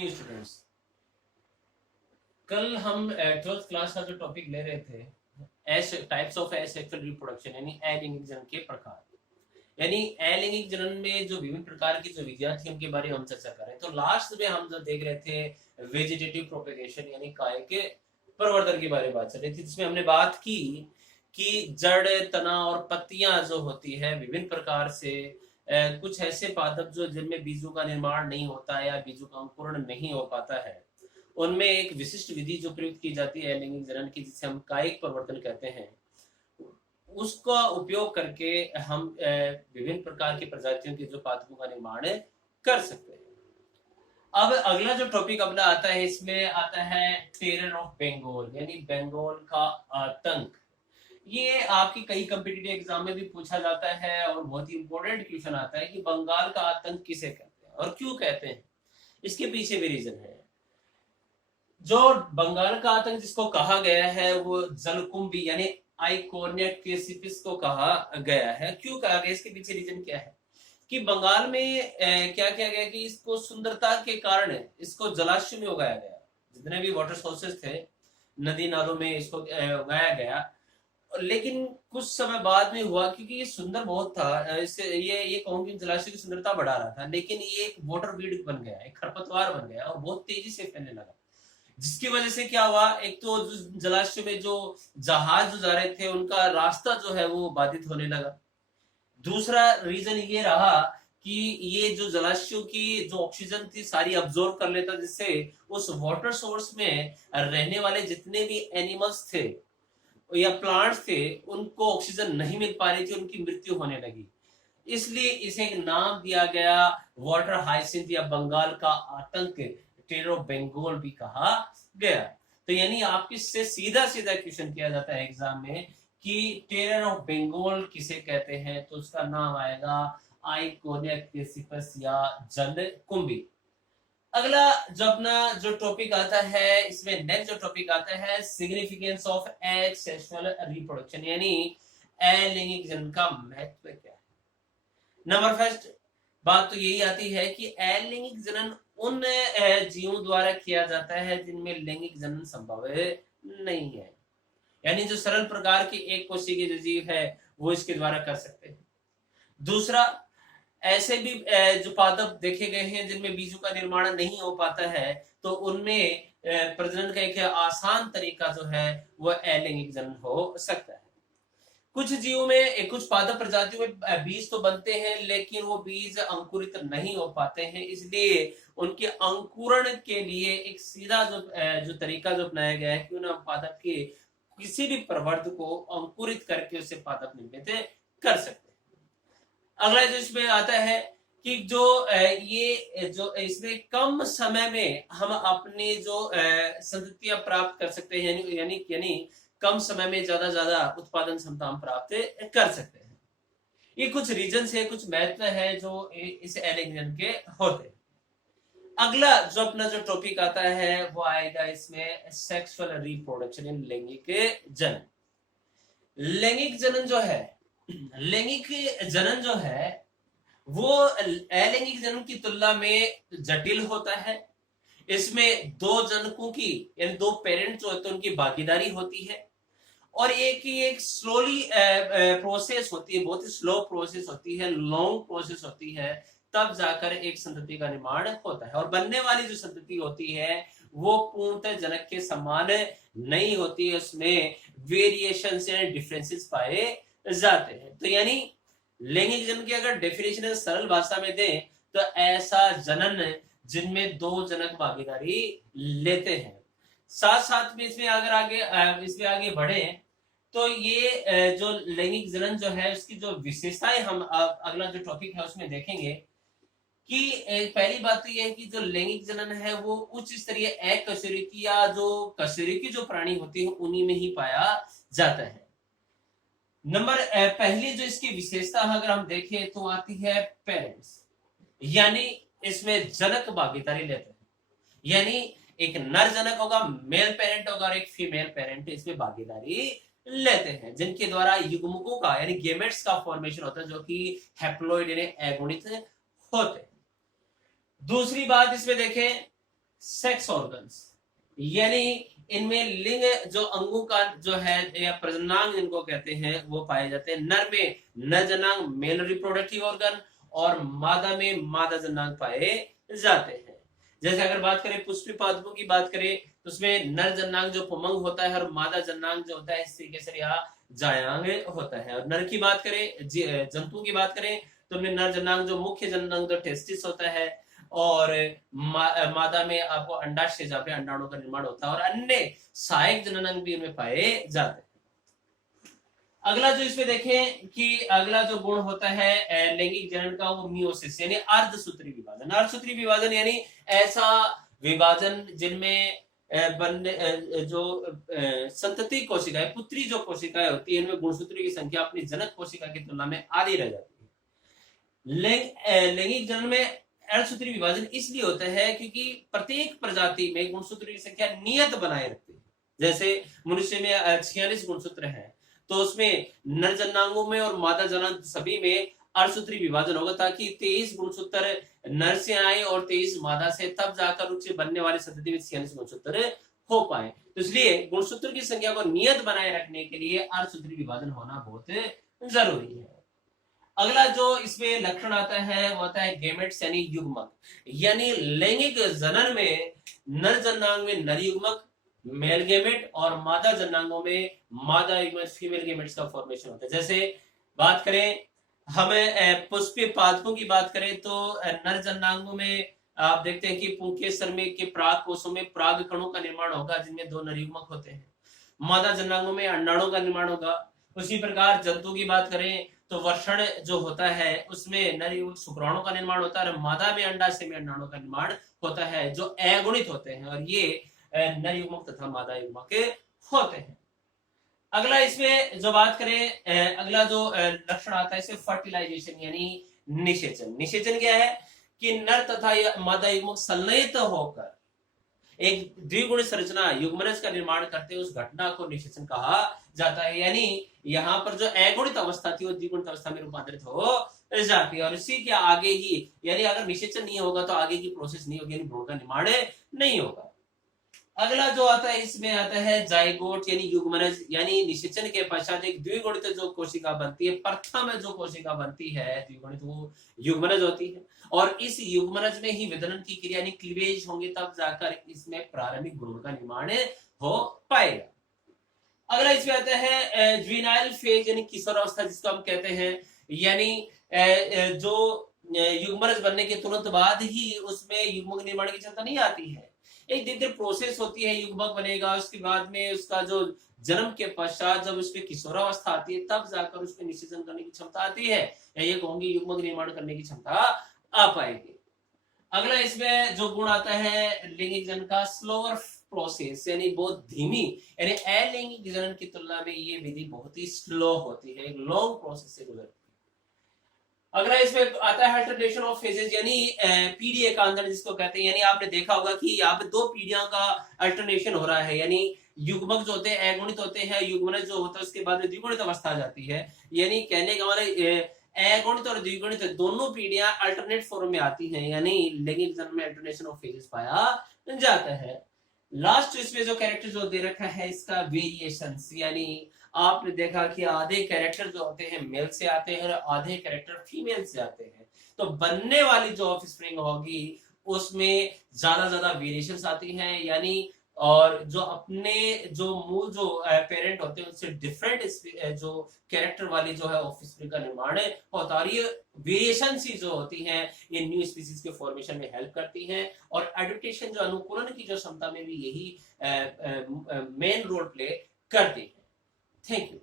Students, कल हम 12th class का जो टॉपिक ले रहे थे टाइप्स ऑफ एसेक्सुअल रिप्रोडक्शन यानी अलैंगिक जनन के प्रकार। यानी अलैंगिक जनन में जो विभिन्न प्रकार की जो विधियां थी उनके बारे में हम चर्चा कर रहे हैं। तो लास्ट में हम जो देख रहे थे वेजिटेटिव प्रोपेगेशन यानी काय के प्रवर्धन के बारे में बात चल रही थी, जिसमें हमने बात की कि जड़, तना और पत्तियां जो होती है विभिन्न प्रकार से कुछ ऐसे पादप जो जिनमें बीजों का निर्माण नहीं होता है या बीजों का अंकुरण नहीं हो पाता है, उनमें एक विशिष्ट विधि जो प्रयुक्त की जाती है अलैंगिक जनन की, जिसे हम कायिक प्रवर्तन कहते हैं, उसका उपयोग करके हम विभिन्न प्रकार की प्रजातियों के जो पादपों का निर्माण कर सकते हैं। अब अगला जो टॉपिक अपना आता है, इसमें आता है टेरर ऑफ बंगाल यानी बंगाल का आतंक। ये आपकी कई कॉम्पिटिटिव एग्जाम में भी पूछा जाता है और बहुत ही इंपॉर्टेंट क्वेश्चन आता है कि बंगाल का आतंक किसे कहते हैं और क्यों कहते हैं। इसके पीछे भी रीजन है। जो बंगाल का आतंक जिसको कहा गया है वो जलकुंभी यानी आइकोनिया क्रेसिपिस को कहा गया है। क्यों कहा गया, इसके पीछे रीजन क्या है कि बंगाल में क्या किया गया कि इसको सुंदरता के कारण इसको जलाशय में उगाया गया। जितने भी वाटर सोर्सेस थे, नदी नालों में इसको उगाया गया। लेकिन कुछ समय बाद में हुआ, क्योंकि ये सुंदर बहुत था, इससे ये कहूंगी जलाशय की सुंदरता बढ़ा रहा था, लेकिन ये एक वाटर वीड बन गया, एक खरपतवार बन गया और बहुत तेजी से फैलने लगा। जिसकी वजह से क्या हुआ, एक तो जलाशय में जो जहाज जो जा रहे थे उनका रास्ता जो है वो बाधित होने लगा। दूसरा रीजन ये रहा कि ये जो जलाशयों की जो ऑक्सीजन थी सारी अब्जॉर्ब कर लेता, जिससे उस वाटर सोर्स में रहने वाले जितने भी एनिमल्स थे या प्लांट्स थे उनको ऑक्सीजन नहीं मिल पा रही थी, उनकी मृत्यु होने लगी। इसलिए इसे एक नाम दिया गया वाटर हाइसिंथ या बंगाल का आतंक, टेरर ऑफ बंगाल भी कहा गया। तो यानी आपके से सीधा सीधा क्वेश्चन किया जाता है एग्जाम में कि टेरर ऑफ बंगाल किसे कहते हैं, तो उसका नाम आएगा आइकोनिया क्रेसिपस या जलकुंभी। अगला जो अपना जो टॉपिक आता है, इसमें नेक्स्ट जो टॉपिक आता है सिग्निफिकेंस ऑफ एसेक्सुअल रिप्रोडक्शन यानी अलैंगिक जनन का महत्व क्या है। नंबर फर्स्ट बात तो यही आती है कि अलैंगिक जनन उन जीवों द्वारा किया जाता है जिनमें लैंगिक जनन संभव नहीं है। यानी जो सरल प्रकार के एक कोशिकीय के जो जीव है वो इसके द्वारा कर सकते हैं। दूसरा, ऐसे भी जो पादप देखे गए हैं जिनमें बीजों का निर्माण नहीं हो पाता है, तो उनमें प्रजनन का एक आसान तरीका जो है वह अलैंगिक जनन हो सकता है। कुछ जीवों में, कुछ पादप प्रजातियों में बीज तो बनते हैं लेकिन वो बीज अंकुरित नहीं हो पाते हैं, इसलिए उनके अंकुरण के लिए एक सीधा जो तरीका जो अपनाया गया है कि उन पादप के किसी भी प्रवर्ध को अंकुरित करके उससे पादप निर्मित कर सकते हैं। अगला जो इसमें आता है कि जो ये जो इसमें कम समय में हम अपनी जो संततियां प्राप्त कर सकते हैं, यानी कम समय में ज्यादा उत्पादन क्षमता हम प्राप्त कर सकते हैं। ये कुछ रीजन है, कुछ महत्व है जो इस अलैंगिक जनन के होते हैं। अगला जो अपना जो टॉपिक आता है वो आएगा इसमें सेक्सुअल रिप्रोडक्शन इन लैंगिक जनन। लैंगिक जनन जो है, लैंगिक जनन जो है वो अलैंगिक जनन की तुलना में जटिल होता है। इसमें दो जनकों की यानी दो पेरेंट जो होते हैं उनकी भागीदारी होती है और एक स्लोली प्रोसेस होती है, बहुत ही स्लो प्रोसेस होती है, लॉन्ग प्रोसेस होती है, तब जाकर एक संतति का निर्माण होता है। और बनने वाली जो संतति होती है वो पूर्णतः जनक के समान नहीं होती है, उसमें वेरिएशन से डिफरेंसेस पाए जाते हैं। तो यानी लैंगिक जनन की अगर डेफिनेशन सरल भाषा में दें तो ऐसा जनन जिनमें दो जनक भागीदारी लेते हैं। साथ साथ में इसमें इसमें आगे बढ़े तो ये जो लैंगिक जनन जो है उसकी जो विशेषताएं हम अगला जो टॉपिक है उसमें देखेंगे कि पहली बात तो यह है कि जो लैंगिक जनन है वो उच्च स्तरीय अकशेरुकी या जो कशेरुकी जो प्राणी होती है उन्हीं में ही पाया जाता है। नंबर पहली जो इसकी विशेषता अगर हम देखें तो आती है पेरेंट्स, यानी इसमें जनक भागीदारी लेते हैं। यानी एक नर जनक होगा, मेल पेरेंट होगा और एक फीमेल पेरेंट इसमें भागीदारी लेते हैं, जिनके द्वारा युग्मकों का यानी गेमेट्स का फॉर्मेशन होता है जो कि हैप्लॉइड यानी अगुणित होते हैं। दूसरी बात इसमें देखें सेक्स ऑर्गन्स, यानी इनमें लिंग जो अंगों का जो है या प्रजननांग इनको कहते हैं वो पाए जाते हैं। नर में नर जनांग मेल रिप्रोडक्टिव ऑर्गन और मादा में मादा जनांग पाए जाते हैं। जैसे अगर बात करें पुष्टि पादपों की बात करें तो उसमें नर जनांग जो पुमंग होता है और मादा जनांग जो होता है स्त्री केसर या जायांग होता है। और नर की बात करें, जंतु की बात करें तो उनमें नर जनांग जो मुख्य जनांग जो टेस्टिस होता है और मादा में आपको अंडाशय जहाँ पे अंडाणु का निर्माण होता है और अन्य सहायक जननांग भी इनमें पाए जाते हैं। अगला जो इसमें देखें कि अगला जो गुण होता है लैंगिक जनन का वो मियोसिस यानी अर्धसूत्री विभाजन। अर्धसूत्री विभाजन यानी ऐसा विभाजन जिनमें जो संतति कोशिकाएं पुत्री जो कोशिकाएं होती है इनमें गुणसूत्री की संख्या अपनी जनक कोशिका की तुलना में आधी रह जाती है। लैंगिक जनन में अर्धसूत्री विभाजन इसलिए होता है क्योंकि प्रत्येक प्रजाति में गुणसूत्र की संख्या नियत बनाए रखती है। जैसे मनुष्य में 46 गुणसूत्र है तो उसमें नर जनांगों में और मादा जनांग सभी में अर्धसूत्री विभाजन होगा ताकि 23 गुणसूत्र नर से आए और 23 मादा से, तब जाकर उससे बनने वाली संतति में 46 गुणसूत्र हो पाए। तो इसलिए गुणसूत्र की संख्या को नियत बनाए रखने के लिए अर्धसूत्री विभाजन होना बहुत जरूरी है। अगला जो इसमें लक्षण आता है वो आता है गैमेट्स यानी युग्मक, यानी लैंगिक जनन में नर जनांग में नर युग्मक मेल गैमेट और मादा जनांगों में मादा युग्मक फीमेल गैमेट्स का फॉर्मेशन होता है। जैसे बात करें हमें पुष्पीय पादपों की बात करें तो नर जनांगों में आप देखते हैं कि पुंकेसर में के प्राग कोषों में प्राग कणों का निर्माण होगा जिनमें 2 नर युग्मक होते हैं। मादा जनांगों में अंडाणुओं का निर्माण होगा। उसी प्रकार जंतु की बात करें तो वर्षण जो होता है उसमें नर युग्मक शुक्राणु का निर्माण होता है और मादा में अंडाशय में अंडाणु का निर्माण होता है जो अगुणित होते हैं और ये नर युग्मक तथा मादा युग्मक होते हैं। अगला इसमें जो बात करें अगला जो लक्षण आता है इसमें फर्टिलाइजेशन यानी निषेचन। निषेचन क्या है कि नर तथा मादा युग्मक संलयित होकर एक द्विगुण संरचना युग्मनज का निर्माण करते हैं, उस घटना को निषेचन कहा जाता है। यानी यहाँ पर जो अगुणित अवस्था थी वो द्विगुणित अवस्था में रूपांतरित हो जाती है और इसी के आगे ही यानी अगर निषेचन नहीं होगा तो आगे की प्रोसेस नहीं होगी, यानी भ्रूण का निर्माण नहीं होगा। अगला जो आता है इसमें आता है जाइगोट यानी युग्मनज, यानी निषेचन के पश्चात एक द्विगुणित जो कोशिका बनती है, प्रथम जो कोशिका बनती है द्विगुणित वो युग्मनज होती है और इस युग्मनज में ही विदलन की क्रिया यानी क्लीवेज होंगे तब जाकर इसमें प्रारंभिक भ्रूण का निर्माण हो पाएगा। अगला इसमें आता है ज्वेनाइल फेज यानी किशोरावस्था जिसको हम कहते हैं, यानी जो युग्मनज बनने के तुरंत बाद ही उसमें युग्मक निर्माण की क्षमता नहीं आती है, एक धीरे धीरे प्रोसेस होती है, युग्मक बनेगा, उसके बाद में उसका जो जन्म के पश्चात जब उसमें किशोरावस्था आती है तब जाकर उसमें निषेचन करने की क्षमता आती है या ये कहूंगी युग्मक निर्माण करने की क्षमता आ पाएगी। अगला इसमें जो गुण आता है लैंगिक जनन का स्लोअर प्रोसेस यानी बहुत धीमी, यानी अलैंगिक जनन की तुलना में ये विधि बहुत ही स्लो होती है, एक लॉन्ग प्रोसेस से गुजरती है। अगला इसमें आता है अल्टरनेशन ऑफ फेजेस यानी पीढ़ी एकांतर जिसको कहते हैं, यानी आपने देखा होगा कि यहाँ पे 2 पीढ़ियों का अल्टरनेशन हो रहा है, यानी युग्मक जो होते हैं अगुणित होते हैं, युग्मनज जो होता है उसके बाद में द्विगुणित अवस्था आ जाती है, यानी कहने का मतलब अगुणित और द्विगुणित दोनों पीढ़ियां अल्टरनेट फॉर्म में आती हैं, यानी लैंगिक जनन में अल्टरनेशन ऑफ फेजेस पाया जाता है। लास्ट इसमें जो कैरेक्टर जो दे रखा है इसका वेरिएशंस, यानी आपने देखा कि आधे कैरेक्टर जो होते हैं मेल से आते हैं और आधे कैरेक्टर फीमेल से आते हैं, तो बनने वाली जो ऑफस्प्रिंग होगी उसमें ज्यादा वेरिएशंस आती हैं, यानी और जो अपने जो मूल जो पेरेंट होते हैं उससे डिफरेंट जो कैरेक्टर वाली जो है ऑफस्प्रिंग का निर्माण होता है। और ये वेरिएशंस ही जो होती हैं ये न्यू स्पीसीज के फॉर्मेशन में हेल्प करती हैं और एडप्टेशन जो अनुकूलन की जो क्षमता में भी यही मेन रोल प्ले करती है। Thank you.